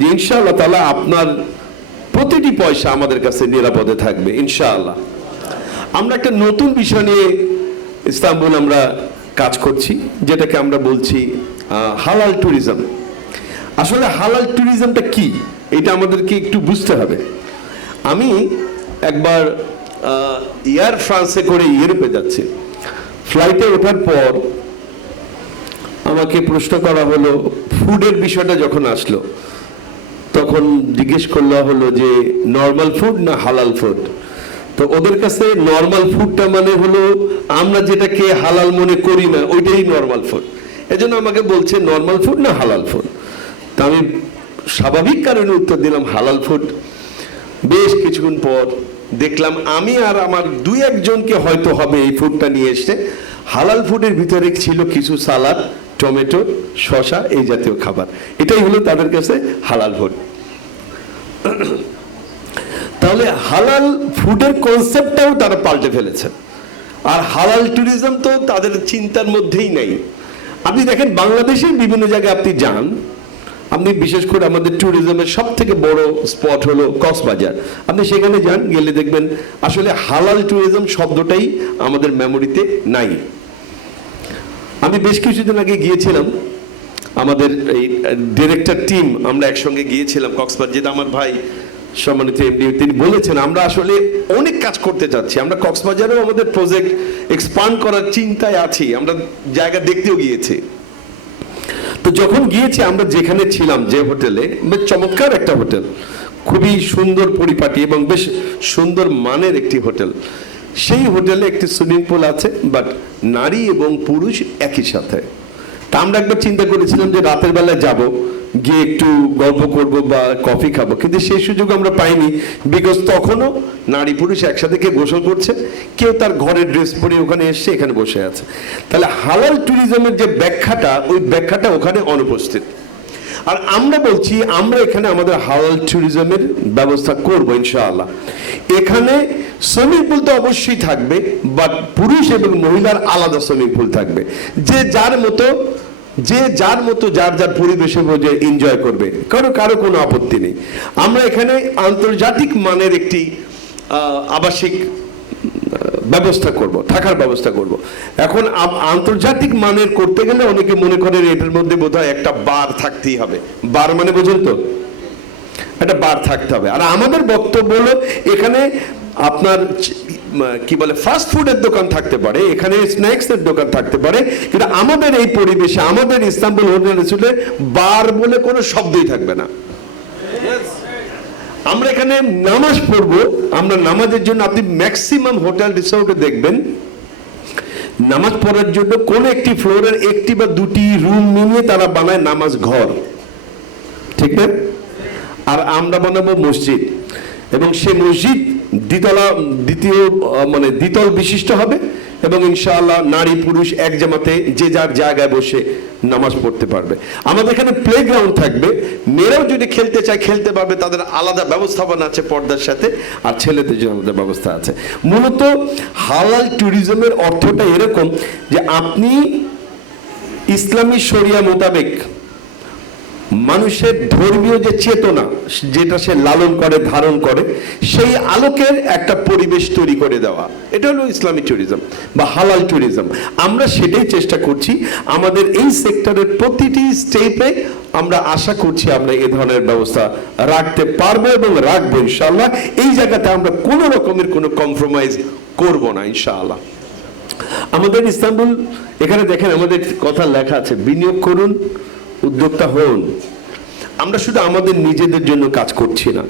যে ইনশাআল্লাহ তাআলা আপনার প্রতিটি পয়সা আমাদের কাছে নিরাপদে থাকবে ইনশাআল্লাহ। আমরা একটা নতুন বিষয় নিয়ে ইস্তাম্বুল আমরা কাজ করছি, যেটাকে আমরা বলছি হালাল ট্যুরিজম। আসলে হালাল ট্যুরিজমটা কি, এটা আমাদেরকে একটু বুঝতে হবে। আমি একবার এয়ার ফ্রান্সে করে ইউরোপে যাচ্ছি, ফ্লাইটে ওঠার পর আমাকে প্রশ্ন করা হলো, ফুডের বিষয়টা যখন আসলো তখন জিজ্ঞেস করলা হলো যে নর্মাল ফুড না হালাল ফুড। তো ওদের কাছে নর্মাল ফুডটা মানে হলো আমরা যেটাকে হালাল মনে করি না ওইটাই নর্মাল ফুড। এজন্য আমাকে বলছে নর্মাল ফুড না হালাল ফুড। তা আমি স্বাভাবিক কারণে উত্তর দিলাম হালাল ফুড। বেশ কিছুক্ষণ পর দেখলাম আমি আর আমার দুই একজনকে হয়তো হবে এই ফুডটা নিয়ে এসছে। হালাল ফুডের ভিতরে ছিল কিছু সালাদ, টমেটো, শসা, এই জাতীয় খাবার। এটাই হলো তাদের কাছে হালাল ফুড। তাহলে হালাল ফুডের কনসেপ্টটাও তারা পাল্টে ফেলেছে, আর হালাল ট্যুরিজম তো তাদের চিন্তার মধ্যেই নেই। আপনি দেখেন বাংলাদেশের বিভিন্ন জায়গায় আপনি যান, আপনি বিশেষ করে আমাদের ট্যুরিজমের সব থেকে বড় স্পট হলো কক্সবাজার, আপনি সেখানে যান, গেলে দেখবেন আসলে হালাল ট্যুরিজম শব্দটাই আমাদের মেমোরিতে নাই। আমি বেশ কিছুদিন আগে গিয়েছিলাম, আমাদের এই ডিরেক্টর টিম আমরা একসঙ্গে গিয়েছিলাম কক্সবাজার, যেটা আমার ভাই সম্মানিত এমডি তিনি বলেছেন আমরা আসলে অনেক কাজ করতে চাচ্ছি। আমরা কক্সবাজারেও আমাদের প্রজেক্ট এক্সপান্ড করার চিন্তায় আছি, আমরা জায়গা দেখতেও গিয়েছি। তো যখন গিয়েছি আমরা যেখানে ছিলাম, যে হোটেলে, বেশ চমৎকার একটা হোটেল, খুবই সুন্দর পরিপাটি এবং বেশ সুন্দর মানের একটি হোটেল। সেই হোটেলে একটি সুইমিং পুল আছে, বাট নারী এবং পুরুষ একই সাথে। তা আমরা একবার চিন্তা করেছিলাম যে রাতের বেলায় যাব, গিয়ে একটু গল্প করব বা কফি খাবো, কিন্তু সেই সুযোগ আমরা পাইনি। বিকজ তখনও নারী পুরুষ একসাথে কেউ গোসল করছে, কেউ তার ঘরের ড্রেস পরে ওখানে এসছে, এখানে বসে আছে। তাহলে হালাল ট্যুরিজমের যে ব্যাখ্যাটা, ওই ব্যাখ্যাটা ওখানে অনুপস্থিত। আর আমরা বলছি আমরা এখানে আমাদের হালাল ট্যুরিজমের ব্যবস্থা করব ইনশাআল্লাহ। এখানে সুইমিং পুল তো অবশ্যই থাকবে, বাট পুরুষ এবং মহিলার আলাদা সুইমিং পুল থাকবে। যে যার মতো যার যার পরিবেশে বোঝে এনজয় করবে, কারো কোনো আপত্তি নেই। আমরা এখানে আন্তর্জাতিক মানের একটি আবাসিক ব্যবস্থা করব, থাকার ব্যবস্থা করব। এখন আন্তর্জাতিক মানের করতে গেলে অনেকে মনে করেন এটার মধ্যে বোধহয় একটা বার থাকতেই হবে। বার মানে বোঝেন তো, একটা বার থাকতে হবে। আর আমাদের বক্তব্য হলো এখানে আপনার কি বলে ফাস্ট ফুডের দোকান থাকতে পারে, এখানে স্ন্যাক্সের দোকান থাকতে পারে, কিন্তু আমাদের এই পরিবেশে, আমাদের ইস্তাম্বুল হোটেল রিসোর্টে বার বলে কোনো শব্দই থাকবে না। আমরা এখানে নামাজ পড়বো, আমরা নামাজের জন্য আপনি ম্যাক্সিমাম হোটেল রিসোর্টে দেখবেন নামাজ পড়ার জন্য কোন একটি ফ্লোরের একটি বা দুটি রুম নিয়ে তারা বানায় নামাজ ঘর, ঠিক না? আর আমরা বানাবো মসজিদ, এবং সেই মসজিদ দ্বিতল বিশিষ্ট হবে, এবং ইনশাআল্লাহ নারী পুরুষ এক জামাতে যে যার জায়গায় বসে নামাজ পড়তে পারবে। আমাদের এখানে প্লেগ্রাউন্ড থাকবে, মেয়েরাও যদি খেলতে চায় খেলতে পারবে, তাদের আলাদা ব্যবস্থাপনা আছে পর্দার সাথে, আর ছেলেদের জন্য আলাদা ব্যবস্থা আছে। মূলত হালাল ট্যুরিজমের অর্থটা এরকম যে আপনি ইসলামী শরিয়া মোতাবেক মানুষের ধর্মীয় যে চেতনা, যেটা সে লালন করে, ধারণ করে, সেই আলোকের একটা পরিবেশ তৈরি করে দেওয়া, এটা হলো ইসলামী ট্যুরিজম বা হালাল ট্যুরিজম। আমরা সেটাই চেষ্টা করছি আমাদের এই সেক্টরের প্রতিটি স্টেপে। আমরা আশা করছি আমরা এ ধরনের ব্যবস্থা রাখতে পারবো এবং রাখবো ইনশাআল্লাহ। এই জায়গাতে আমরা কোনো রকমের কোনো কম্প্রোমাইজ করব না ইনশাআল্লাহ। আমাদের ইস্তাম্বুল, এখানে দেখেন আমাদের কথা লেখা আছে, বিনিয়োগ করুন, উদ্যোক্তা হন। আমরা শুধু আমাদের নিজেদের জন্য কাজ করছি না,